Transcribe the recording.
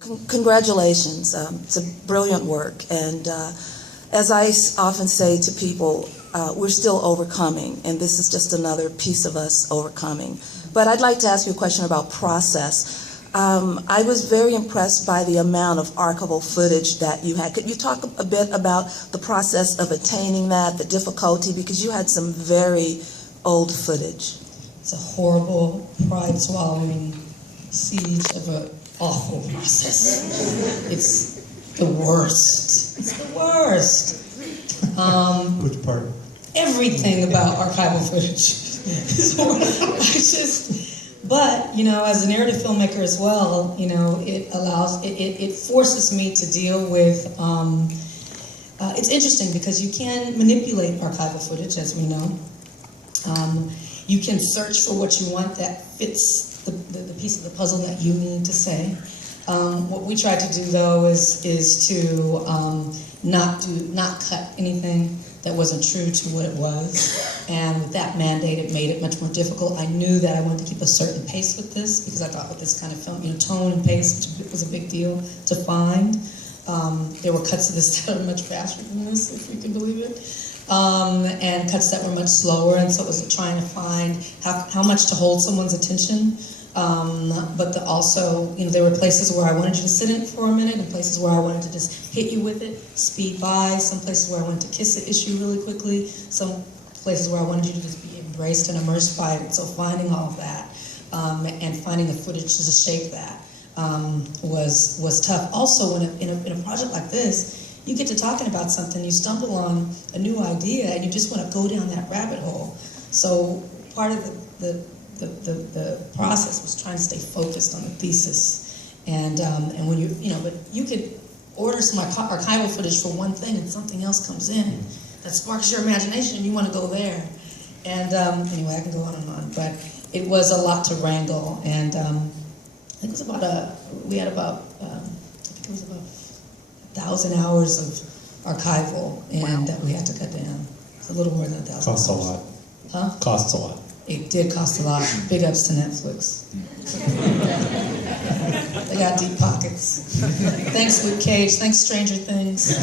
Congratulations. It's a brilliant work. And as I often say to people, we're still overcoming, and this is just another piece of us overcoming. But I'd like to ask you a question about process. I was very impressed by the amount of archival footage that you had. Could you talk a bit about the process of attaining that, the difficulty, because you had some very old footage. It's a horrible, pride-swallowing siege of an awful process. It's the worst. It's the worst. Which part? Everything about archival footage is horrible. But, you know, as a narrative filmmaker as well, you know, it forces me to deal with, it's interesting because you can manipulate archival footage, as we know. You can search for what you want that fits the piece of the puzzle that you need to say. What we tried to do, though, is to not cut anything that wasn't true to what it was. And with that mandate, it made it much more difficult. I knew that I wanted to keep a certain pace with this because I thought with this kind of film, you know, tone and pace was a big deal to find. There were cuts of this that are much faster than this, if you can believe it. And cuts that were much slower, and so it was trying to find how much to hold someone's attention. But also, you know, there were places where I wanted you to sit in it for a minute, and places where I wanted to just hit you with it, speed by, some places where I wanted to kiss the issue really quickly, some places where I wanted you to just be embraced and immersed by it. So finding all of that, and finding the footage to shape that was tough. Also, in a project like this, you get to talking about something, you stumble on a new idea, and you just want to go down that rabbit hole. So part of the process was trying to stay focused on the thesis. And when you know, but you could order some archival footage for one thing, and something else comes in that sparks your imagination, and you want to go there. And anyway, I can go on and on, but it was a lot to wrangle. And I think it was we had about, I think it was about 1,000 hours of archival, and that we had to cut down. It's a little more than 1,000. Costs a lot. Huh? Costs a lot. It did cost a lot. Big ups to Netflix. They got deep pockets. Thanks, Luke Cage. Thanks, Stranger Things.